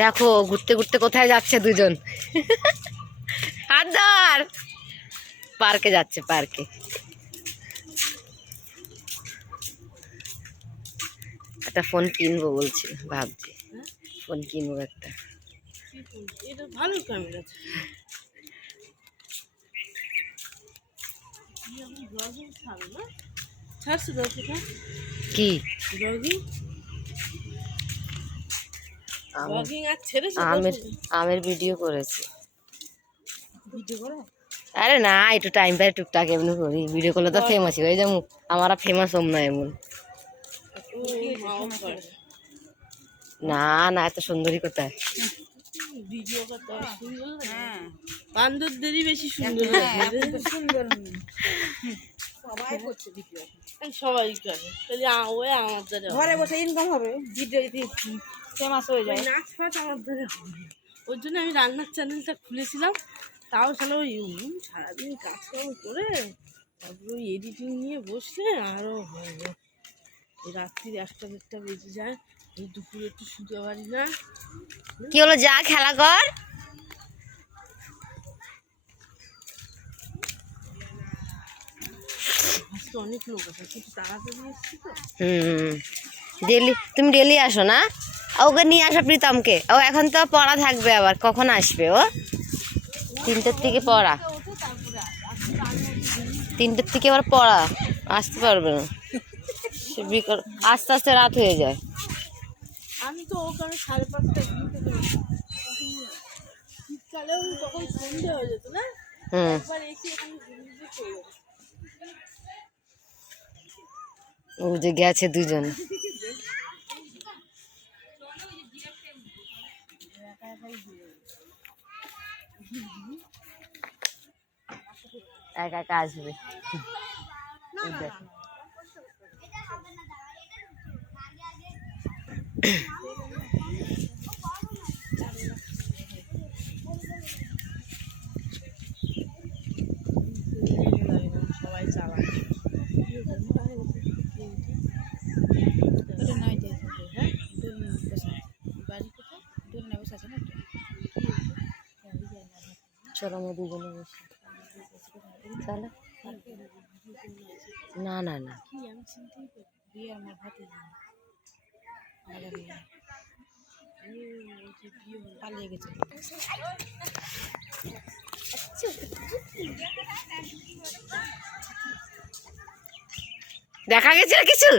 দেখো ঘুরতে ঘুরতে কোথায় যাচ্ছে দুজন। আদার পার্কে যাচ্ছে, পার্কে। একটা ফোন কিনবো বলছি, ভাবছি ফোন কিনবো একটা। এটা ভালো ক্যামেরা। কি আমের ভিডিও করেছি। আরে না, একটু টাইম পাই টুকটাক এমনি করি। ভিডিও করলে তো ফেমাস হয়ে যাবো। আমরা ফেমাস হম না এমন। না না, এত সুন্দরী কোথায়। ভিডিও করতে সুন্দর, হ্যাঁ বান্ধবদেরই বেশি সুন্দর সুন্দর। সবাই করছে ভিডিও, সবাই করে। ওই আমাদের ঘরে বসে ইনকাম হবে, ভিডিও যদি ফেমাস হয়ে যায়। নাচ ফাচ আমাদের হবে। ওর জন্য আমি রান্নার চ্যানেলটা খুলেছিলাম। তাও চলো ওই সারাদিন কাজকর্ম করে তারপরে ওই এডিটিং নিয়ে বসলে আরও হবে। রাত্রি 1টা-1টা বেজে যায়। এই দুপুরে একটু শুতে পারি না। কি হলো, যা খেলা কর। অনেক লোক আছে, কিন্তু তাড়াতাড়ি এসছি তো। ডেলি তুমি ডেলি আসো না? ওকে নিয়ে আসো প্রীতমকে। ও এখন তো পড়া থাকবে, আবার কখন আসবে ও? 3টার থেকে পড়া, 3টার থেকে আবার পড়া, আসতে পারবে না। সে বিকাল আস্তে আস্তে রাত হয়ে যায়। আমি তো ওখানে 5:30 শীতকালেও তখন সন্ধ্যে হয়ে যেত না। একবার এসে এখানে ও যে গেছে দুজন। একা একা আসবে। সবাই চালায়। চলো আমরা দুজনে বসে। চলো। না না না, আমি চিন্তাই করি বিয়ে আমার হাতে পালিয়ে গেছে। দেখা গেছে কিছু।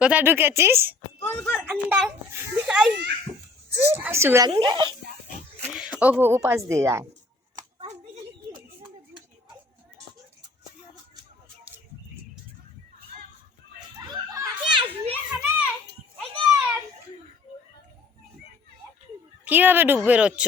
কোথায় ঢুকেছিস? সুরঙ্গে। ওহো, ও পাশ দিয়ে যায়। কিভাবে ডুব বেরোচ্ছ?